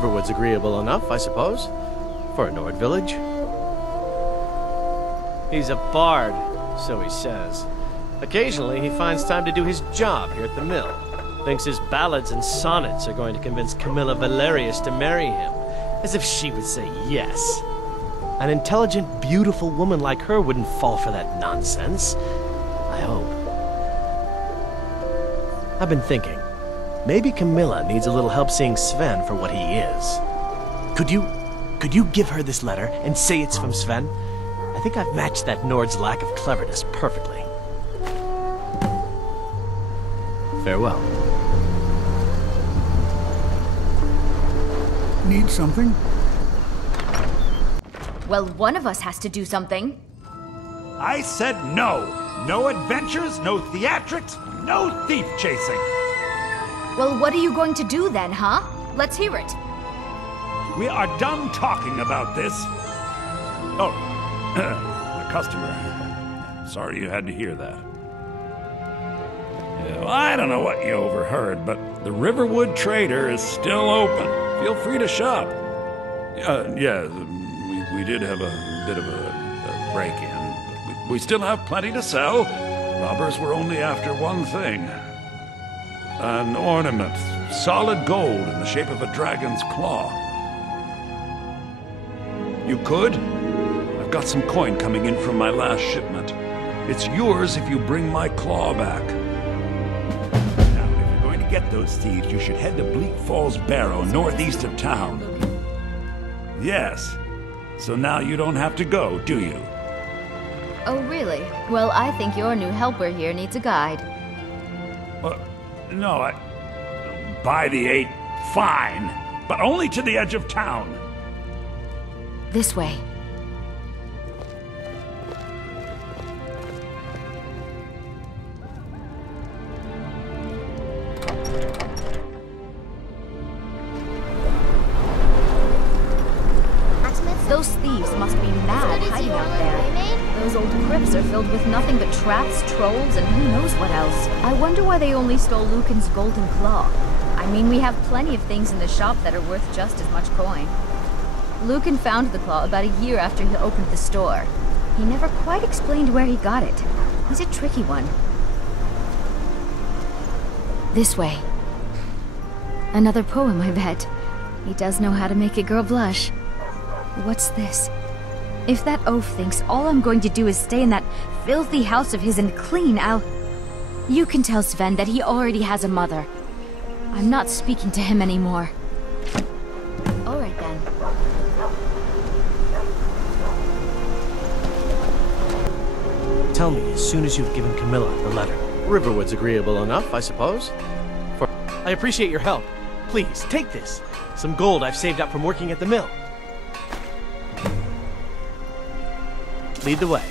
Riverwood's agreeable enough, I suppose, for a Nord village. He's a bard, so he says. Occasionally, he finds time to do his job here at the mill. Thinks his ballads and sonnets are going to convince Camilla Valerius to marry him. As if she would say yes. An intelligent, beautiful woman like her wouldn't fall for that nonsense. I hope. I've been thinking. Maybe Camilla needs a little help seeing Sven for what he is. Could you give her this letter and say it's from Sven? I think I've matched that Nord's lack of cleverness perfectly. Farewell. Need something? Well, one of us has to do something. I said no. No adventures, no theatrics, no thief chasing. Well, what are you going to do then, huh? Let's hear it. We are done talking about this. Oh, a customer. Sorry you had to hear that. Yeah, well, I don't know what you overheard, but the Riverwood Trader is still open. Feel free to shop. Yeah, we did have a bit of a break-in, but we still have plenty to sell. Robbers were only after one thing. An ornament, solid gold in the shape of a dragon's claw. You could? I've got some coin coming in from my last shipment. It's yours if you bring my claw back. Now, if you're going to get those thieves, you should head to Bleak Falls Barrow, northeast of town. Yes. So now you don't have to go, do you? Oh, really? Well, I think your new helper here needs a guide. No, by the 8, fine. But only to the edge of town. This way. Those thieves must be mad hiding out there. Those old crypts are filled with nothing but traps, trolls, and who knows what else. I wonder why they only stole Lucan's golden claw. I mean, we have plenty of things in the shop that are worth just as much coin. Lucan found the claw about a year after he opened the store. He never quite explained where he got it. He's a tricky one. This way. Another poem, I bet. He does know how to make a girl blush. What's this? If that oaf thinks all I'm going to do is stay in that filthy house of his and clean, You can tell Sven that he already has a mother. I'm not speaking to him anymore. Alright then. Tell me as soon as you've given Camilla the letter. Riverwood's agreeable enough, I suppose. I appreciate your help. Please, take this. Some gold I've saved up from working at the mill. Lead the way.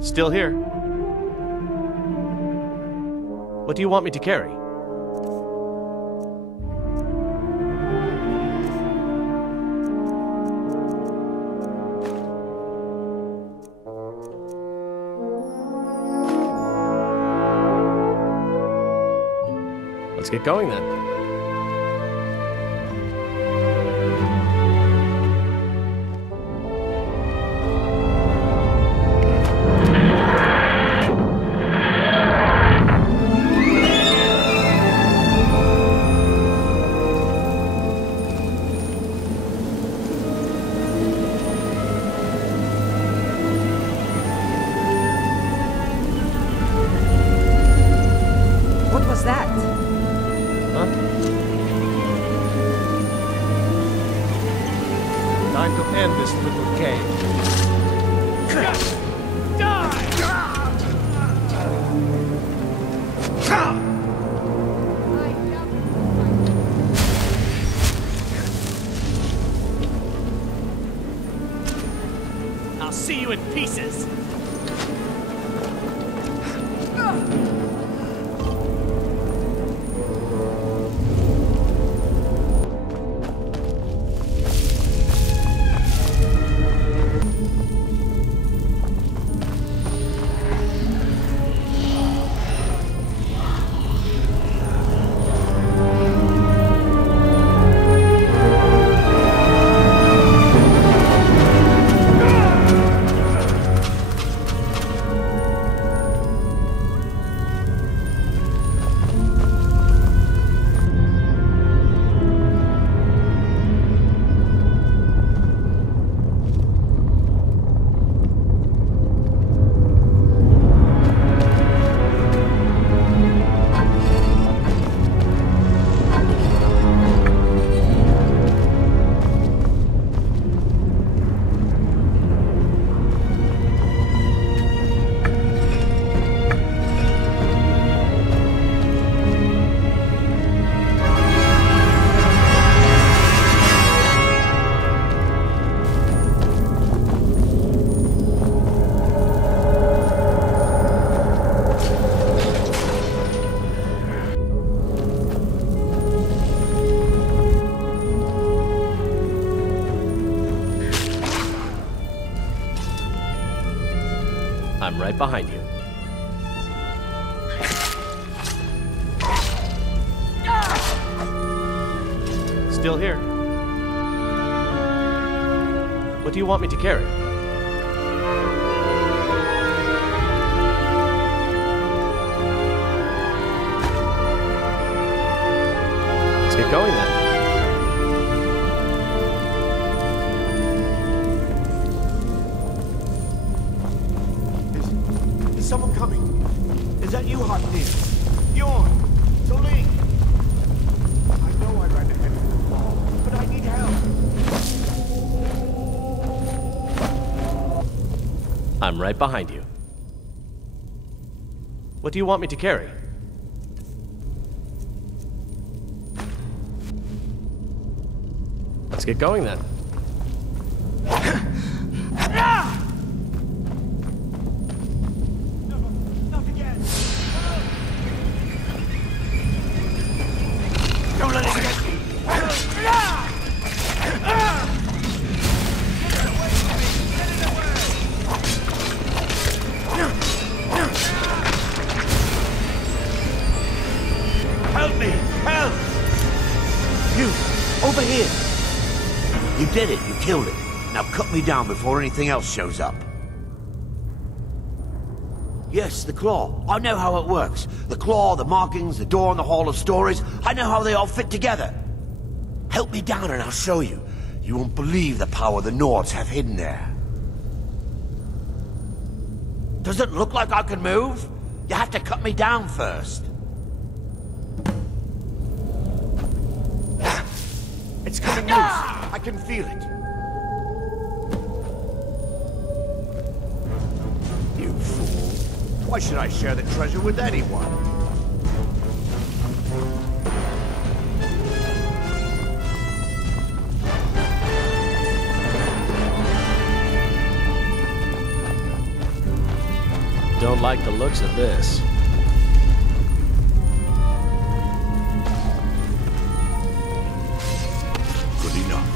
Still here. What do you want me to carry? Let's get going then. end this little game. I'll see you in pieces. I'm right behind you. Still here. What do you want me to carry? Let's get going then. Is someone coming? Is that you, Hot Dear? Bjorn? Soling? I know I ran ahead of the wall, but I need help. I'm right behind you. What do you want me to carry? Let's get going then. Not again! Don't let it get me! Help me! Help! You! Over here! You did it. You killed it. Now cut me down before anything else shows up. Yes, the claw. I know how it works. The claw, the markings, the door in the Hall of Stories. I know how they all fit together. Help me down and I'll show you. You won't believe the power the Nords have hidden there. Does it look like I can move? You have to cut me down first. It's coming loose. I can feel it. You fool. Why should I share the treasure with anyone? Don't like the looks of this. Good enough.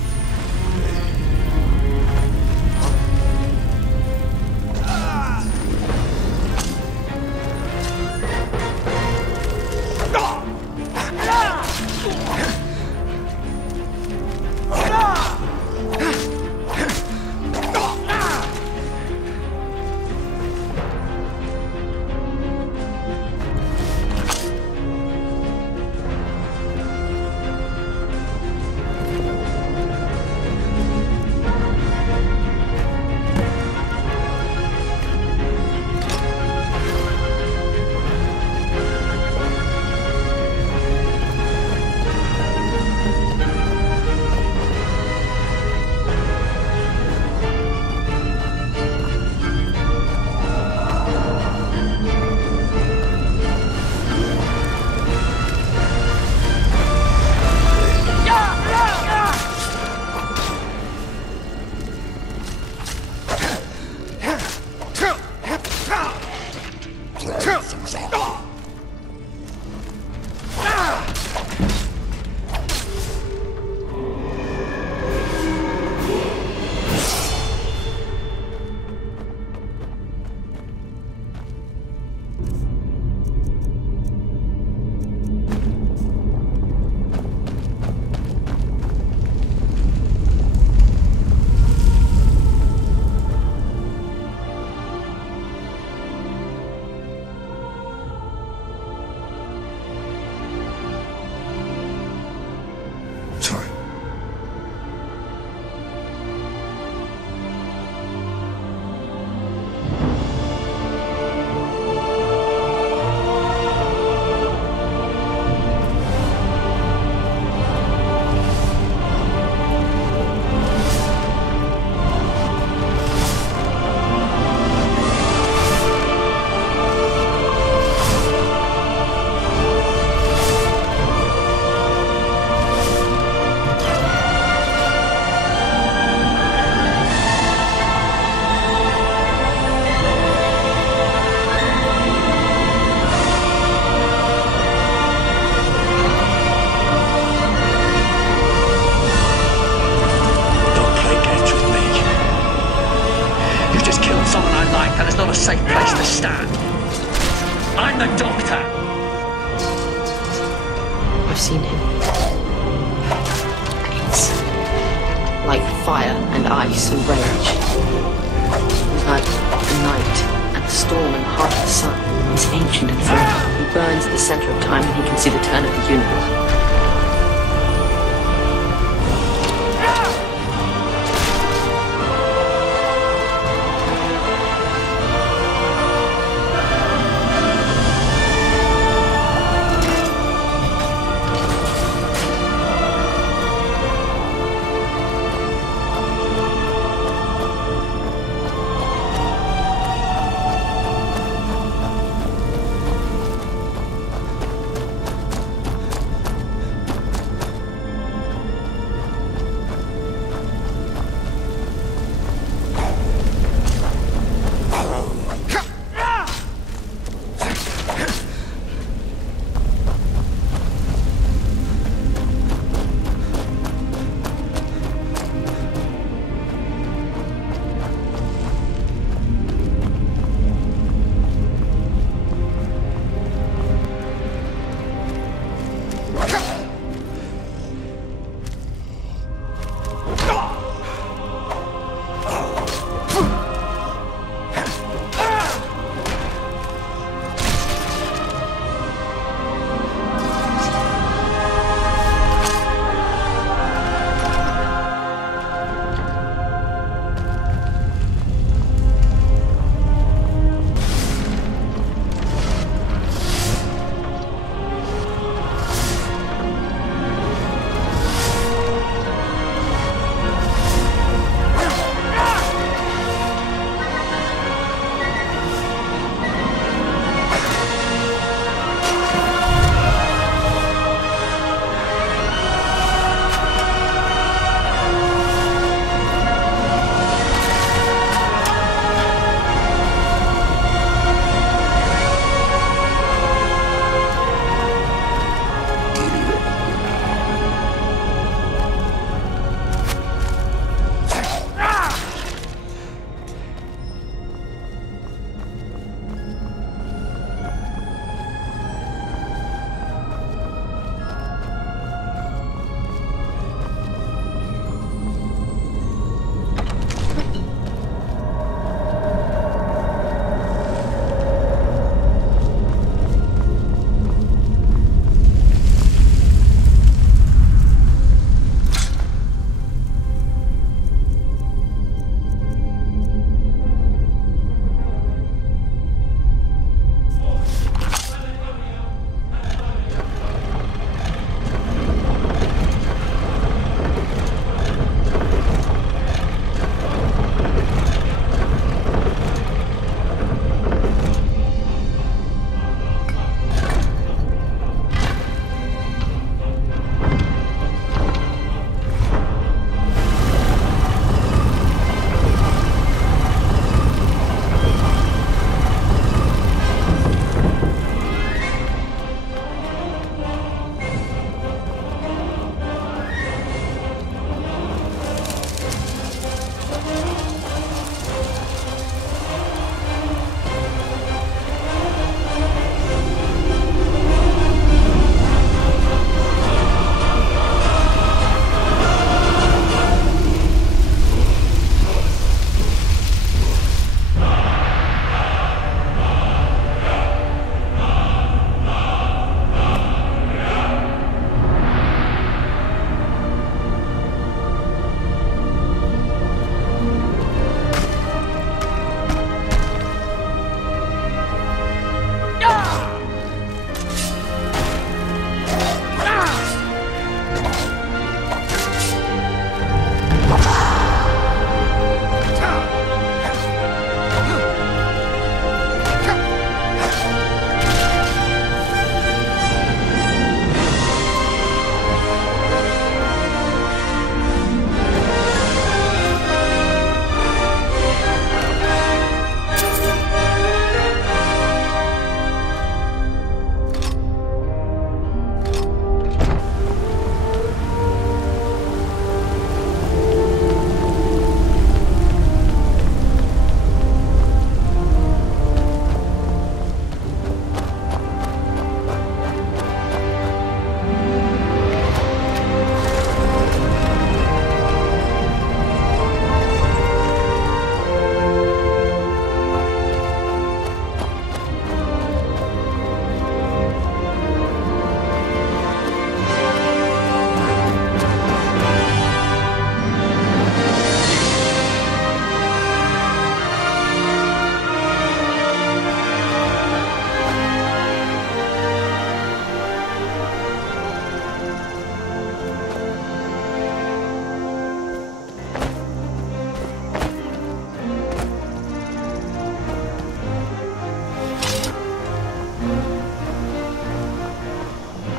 a safe place to stand. I'm the Doctor. I've seen him. It's like fire and ice and rage. He's like the night and the storm and the heart of the sun. He's ancient and forever. He burns at the center of time and he can see the turn of the universe.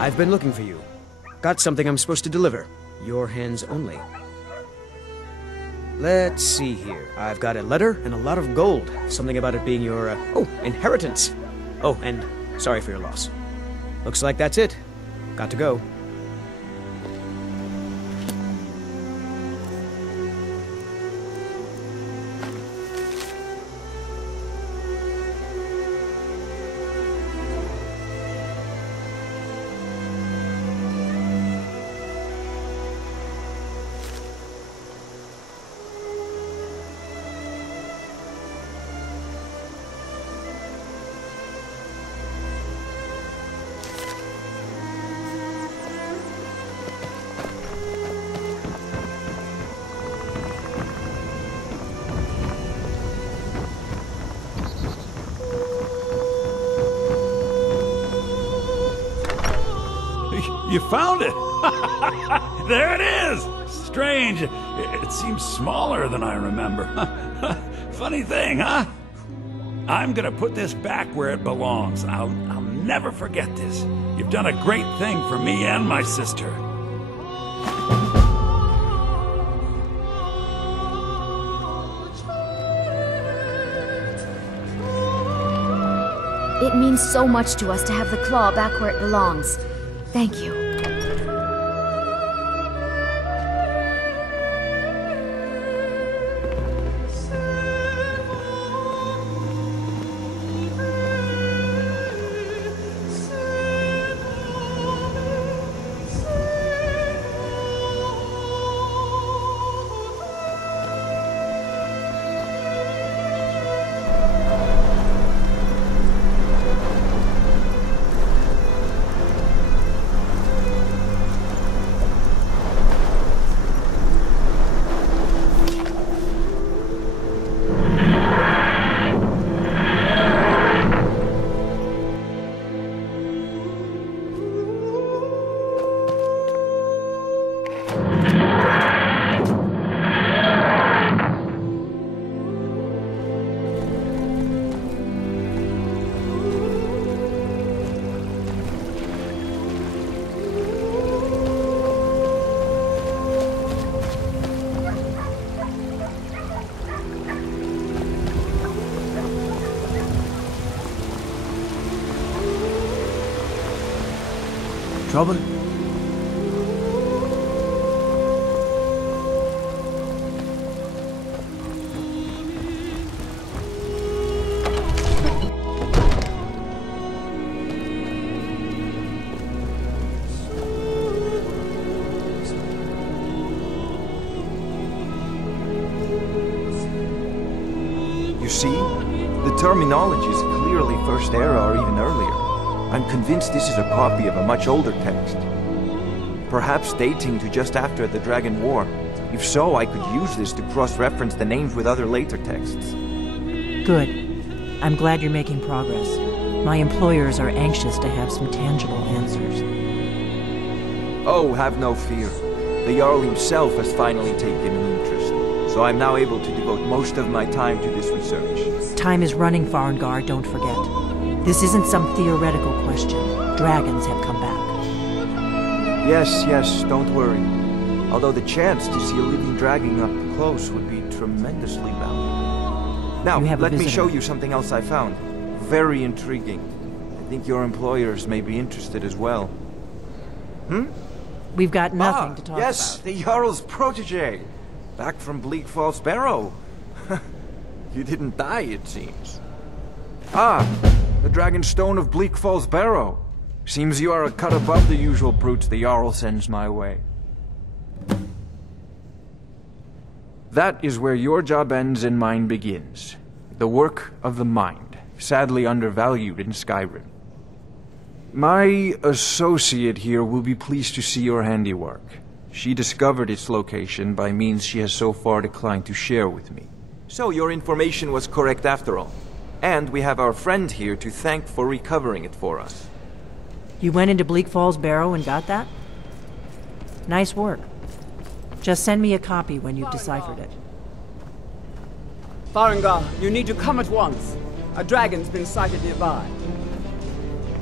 I've been looking for you. Got something I'm supposed to deliver. Your hands only. Let's see here. I've got a letter and a lot of gold. Something about it being your, inheritance. Oh, and sorry for your loss. Looks like that's it. Got to go. You found it! There it is! Strange. It seems smaller than I remember. Funny thing, huh? I'm gonna put this back where it belongs. I'll never forget this. You've done a great thing for me and my sister. It means so much to us to have the claw back where it belongs. Thank you. Trouble? You see? The terminology is clearly First Era or even earlier. I'm convinced this is a copy of a much older text. Perhaps dating to just after the Dragon War. If so, I could use this to cross-reference the names with other later texts. Good. I'm glad you're making progress. My employers are anxious to have some tangible answers. Oh, have no fear. The Jarl himself has finally taken an interest, so I'm now able to devote most of my time to this research. Time is running, Farengar, don't forget. This isn't some theoretical question. Dragons have come back. Yes, don't worry. Although the chance to see a living dragon up close would be tremendously valuable. Now, let me show you something else I found. Very intriguing. I think your employers may be interested as well. We've got nothing to talk about. Yes, the Jarl's protege. Back from Bleak Falls Barrow. You didn't die, it seems. The Dragon Stone of Bleak Falls Barrow. Seems you are a cut above the usual brutes the Jarl sends my way. That is where your job ends and mine begins. The work of the mind, sadly undervalued in Skyrim. My associate here will be pleased to see your handiwork. She discovered its location by means she has so far declined to share with me. So your information was correct after all. And we have our friend here to thank for recovering it for us. You went into Bleak Falls Barrow and got that? Nice work. Just send me a copy when you've deciphered it. Farengar, you need to come at once. A dragon's been sighted nearby.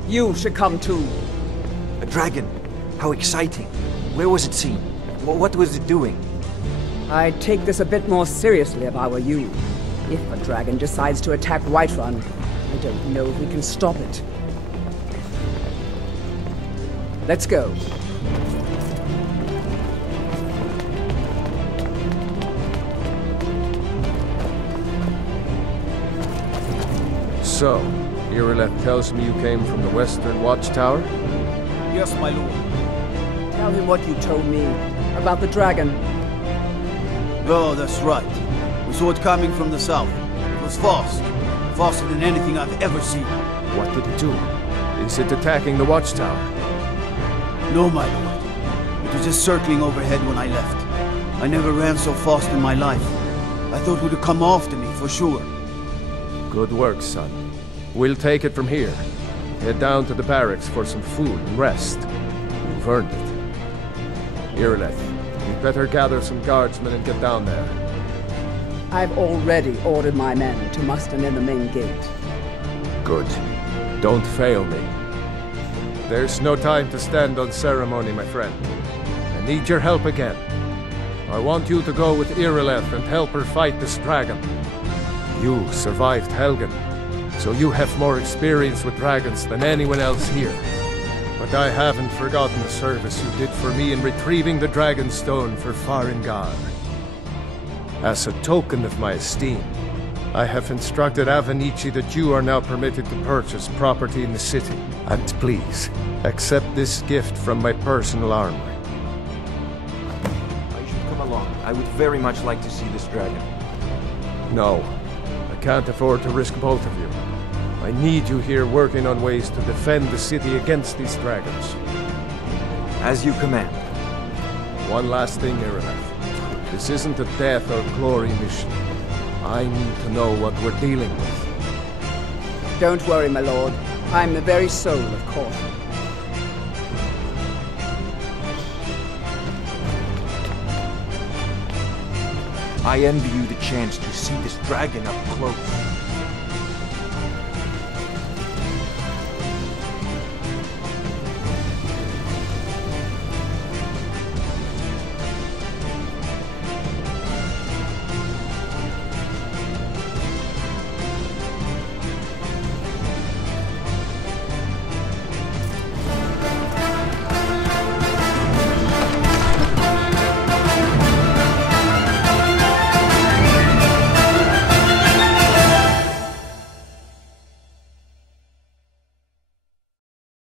You should come too. A dragon? How exciting. Where was it seen? What was it doing? I'd take this a bit more seriously if I were you. If a dragon decides to attack Whiterun, I don't know if we can stop it. Let's go. So, Irileth tells me you came from the Western Watchtower? Yes, my lord. Tell him what you told me about the dragon. Oh, that's right. We saw it coming from the south. It was fast. Faster than anything I've ever seen. What did it do? Is it attacking the Watchtower? No, my lord. It was just circling overhead when I left. I never ran so fast in my life. I thought it would have come after me, for sure. Good work, son. We'll take it from here. Head down to the barracks for some food and rest. You've earned it. Irileth, you'd better gather some guardsmen and get down there. I've already ordered my men to muster near the main gate. Good. Don't fail me. There's no time to stand on ceremony, my friend. I need your help again. I want you to go with Irileth and help her fight this dragon. You survived Helgen, so you have more experience with dragons than anyone else here. But I haven't forgotten the service you did for me in retrieving the Dragon Stone for Farengar. As a token of my esteem, I have instructed Avenici that you are now permitted to purchase property in the city. And please, accept this gift from my personal armory. I should come along. I would very much like to see this dragon. No, I can't afford to risk both of you. I need you here working on ways to defend the city against these dragons. As you command. One last thing, Irileth. This isn't a death or glory mission. I need to know what we're dealing with. Don't worry, my lord. I'm the very soul of caution. I envy you the chance to see this dragon up close.